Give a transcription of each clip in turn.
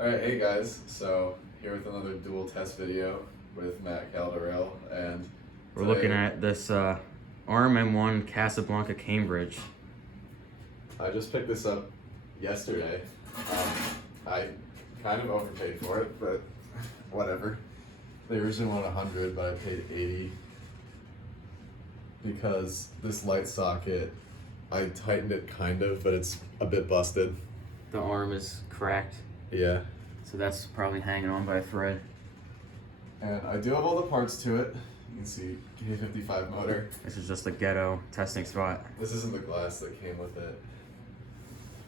Alright, hey guys, so here with another dual test video with Matt Calderell, and we're looking at this RM1 Casablanca Cambridge. I just picked this up yesterday. I kind of overpaid for it, but whatever. They originally wanted 100, but I paid 80 because this light socket, I tightened it kind of, but it's a bit busted. The arm is cracked. Yeah. So that's probably hanging on by a thread. And I do have all the parts to it. You can see K55 motor. This is just a ghetto testing spot. This isn't the glass that came with it.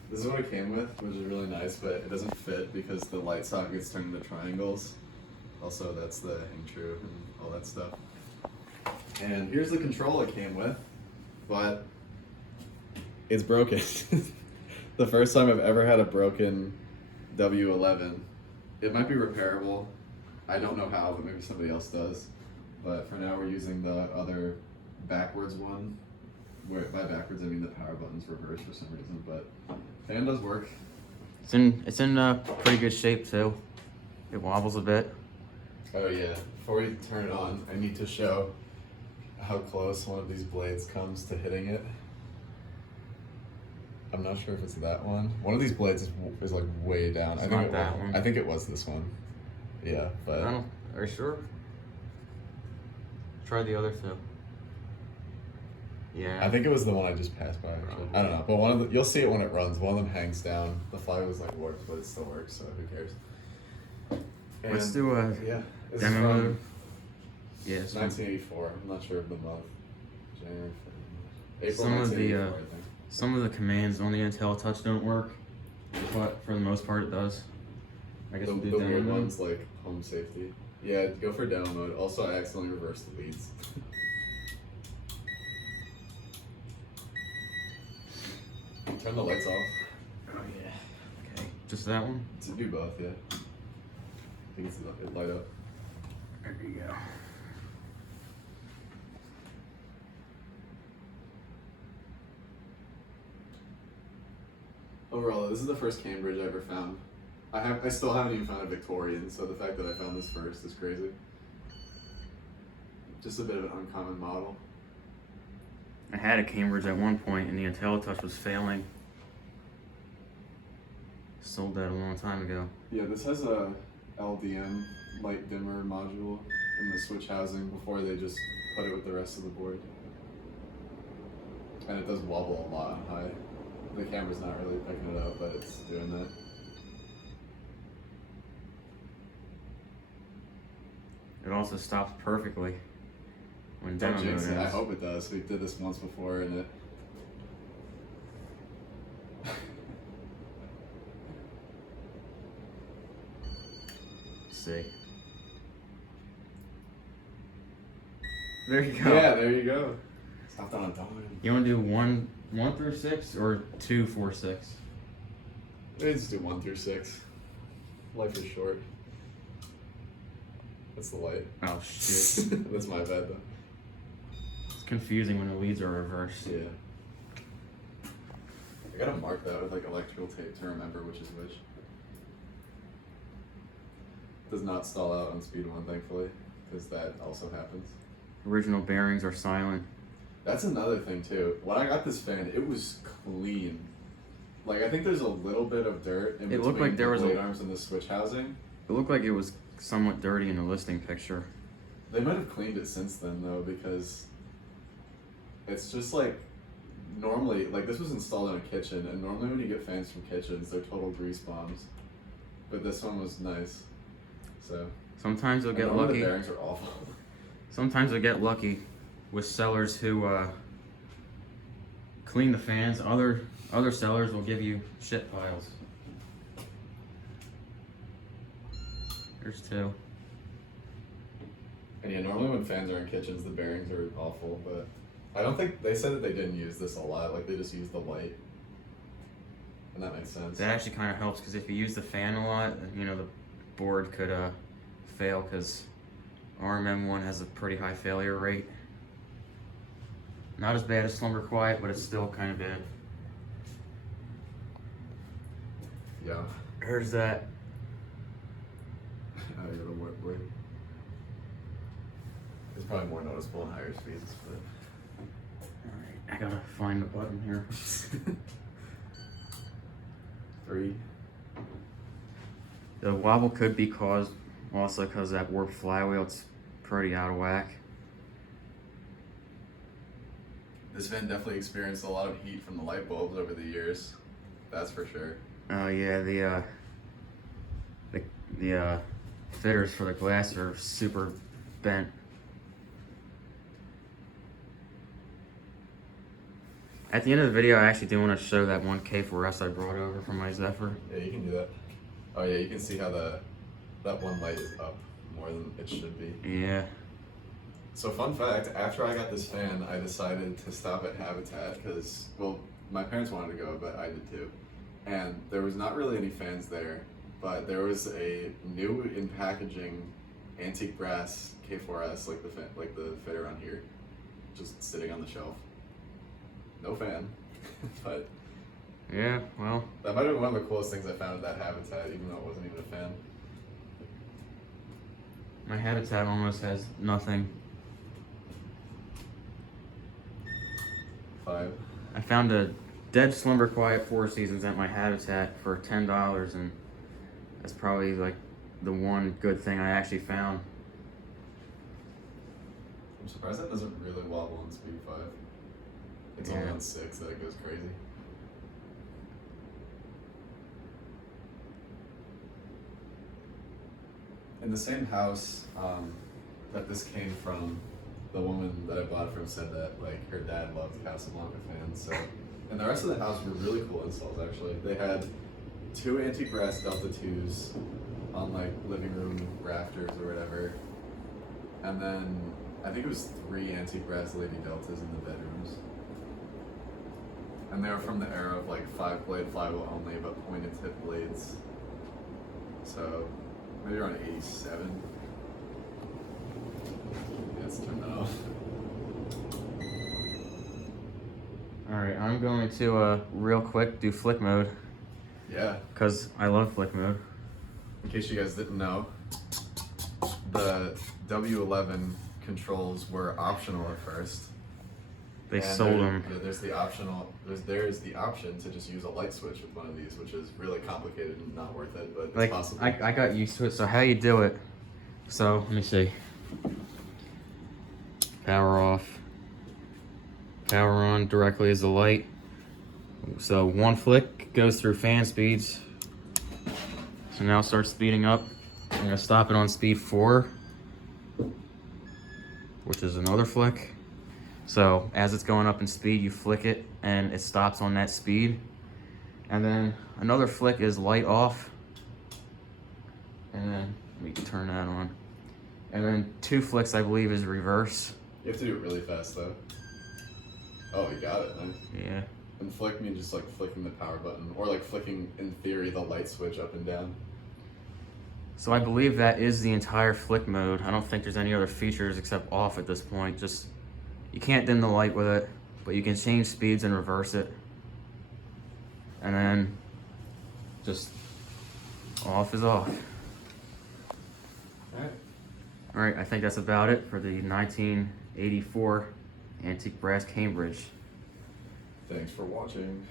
This is what it came with, which is really nice, but it doesn't fit because the light sockets turn into triangles. Also, that's the hang true and all that stuff. And here's the control it came with, but it's broken. The first time I've ever had a broken W11. It might be repairable. I don't know how, but maybe somebody else does. But for now, we're using the other backwards one. Where by backwards, I mean the power button's reversed for some reason, but fan does work. It's in pretty good shape too. It wobbles a bit. Oh yeah. Before we turn it on, I need to show how close one of these blades comes to hitting it. I'm not sure if it's that one. One of these blades is like way down. It's not that one. I think it was this one. Yeah, but Are you sure? Try the other two. Yeah. I think it was the one I just passed by. Actually. I don't know, but one of the, you'll see it when it runs. One of them hangs down. The fly was like warped, but it still works. So who cares? And Let's do a this demo is mode. from Yes. 1984. I'm not sure of the month. January, April Some of the 1984, I think. Some of the commands on the Intel Touch don't work, but for the most part it does. I guess The we'll do demo weird mode. ones like home safety. Yeah, go for demo mode. Also, I accidentally reversed the leads. Turn the lights off. Oh yeah. Okay. Just that one? To do both, yeah. I think it light up. There you go. Overall, this is the first Cambridge I ever found. I still haven't even found a Victorian, so the fact that I found this first is crazy. Just a bit of an uncommon model. I had a Cambridge at one point and the IntelliTouch was failing. Sold that a long time ago. Yeah, this has a LDM light dimmer module in the switch housing before they just put it with the rest of the board. And it does wobble a lot on high. The camera's not really picking it up, but it's doing that. It also stops perfectly when Don't demo mode jinx it. I is. hope it does. We did this once before and it... Let's see. There you go. Yeah, there you go. Stopped on a dime. You want to do one through 6 or 2, 4, 6? Let's do 1 through 6. Life is short. That's the light. Oh shit. That's my bad though. It's confusing when the leads are reversed. Yeah. I gotta mark that with like electrical tape to remember which is which. Does not stall out on speed 1, thankfully, because that also happens. Original bearings are silent. That's another thing too. When I got this fan, it was clean. Like I think there's a little bit of dirt in between looked like there the was blade arms and the switch housing. It looked like it was somewhat dirty in the listing picture. They might have cleaned it since then though, because it's just like normally, like this was installed in a kitchen, and normally when you get fans from kitchens, they're total grease bombs. But this one was nice. So Sometimes you'll get normally lucky. The bearings are awful. Sometimes you'll get lucky with sellers who clean the fans. Other sellers will give you shit piles. There's 2. And yeah, normally when fans are in kitchens, the bearings are awful, but I don't think, they said that they didn't use this a lot, like they just used the light. And that makes sense. That actually kind of helps because if you use the fan a lot, you know, the board could fail because RMM1 has a pretty high failure rate. Not as bad as Slumber Quiet, but it's still kind of bad. Yeah. Here's that keyboard. It's probably more noticeable in higher speeds, but. Alright, I gotta find the button here. 3. The wobble could be caused also because that warped flywheel, it's pretty out of whack. This van definitely experienced a lot of heat from the light bulbs over the years. That's for sure. Oh yeah, the fitters for the glass are super bent. At the end of the video, I actually do want to show that one K4S I brought over from my Zephyr. Yeah, you can do that. Oh yeah, you can see how that one light is up more than it should be. Yeah. So fun fact, after I got this fan, I decided to stop at Habitat because, well, my parents wanted to go, but I did too. And there was not really any fans there, but there was a new in packaging antique brass K4S, like the fitter on here, just sitting on the shelf. No fan, but Yeah, well, that might have been one of the coolest things I found at that Habitat, even though it wasn't even a fan. my Habitat almost has nothing. 5. I found a Dead Slumber Quiet 4 Seasons at my Habitat for $10, and that's probably like the one good thing I actually found. I'm surprised that doesn't really wobble on speed 5. It's only Yeah. on 6 that it goes crazy. In the same house that this came from, the woman that I bought it from said that like her dad loved Casablanca fans. So, and the rest of the house were really cool installs actually. They had 2 antique brass Delta 2s on like living room rafters or whatever, and then I think it was 3 antique brass Lady Deltas in the bedrooms. And they were from the era of like 5-blade flywheel only, but pointed tip blades. So maybe around 87. Yeah, let's turn that off. Alright, I'm going to real quick do flick mode, Yeah, because I love flick mode. in case you guys didn't know, the W11 controls were optional at first. They And sold them. There's the option to just use a light switch with one of these, which is really complicated and not worth it, but it's Like, possible. I got used to it, so how you do it. So, let me see. Power off. Power on directly as the light. So one flick goes through fan speeds. So now it starts speeding up. I'm gonna stop it on speed 4, which is another flick. So as it's going up in speed, you flick it and it stops on that speed. And then another flick is light off. And then we can turn that on. And then 2 flicks, I believe, is reverse. You have to do it really fast though. Oh, you got it, nice. Yeah. And flick means just like flicking the power button, or like flicking, in theory, the light switch up and down. So I believe that is the entire flick mode. I don't think there's any other features except off at this point. Just, you can't dim the light with it, but you can change speeds and reverse it. And then just off is off. Alright. Alright, I think that's about it for the 1984 Antique Brass Cambridge. Thanks for watching.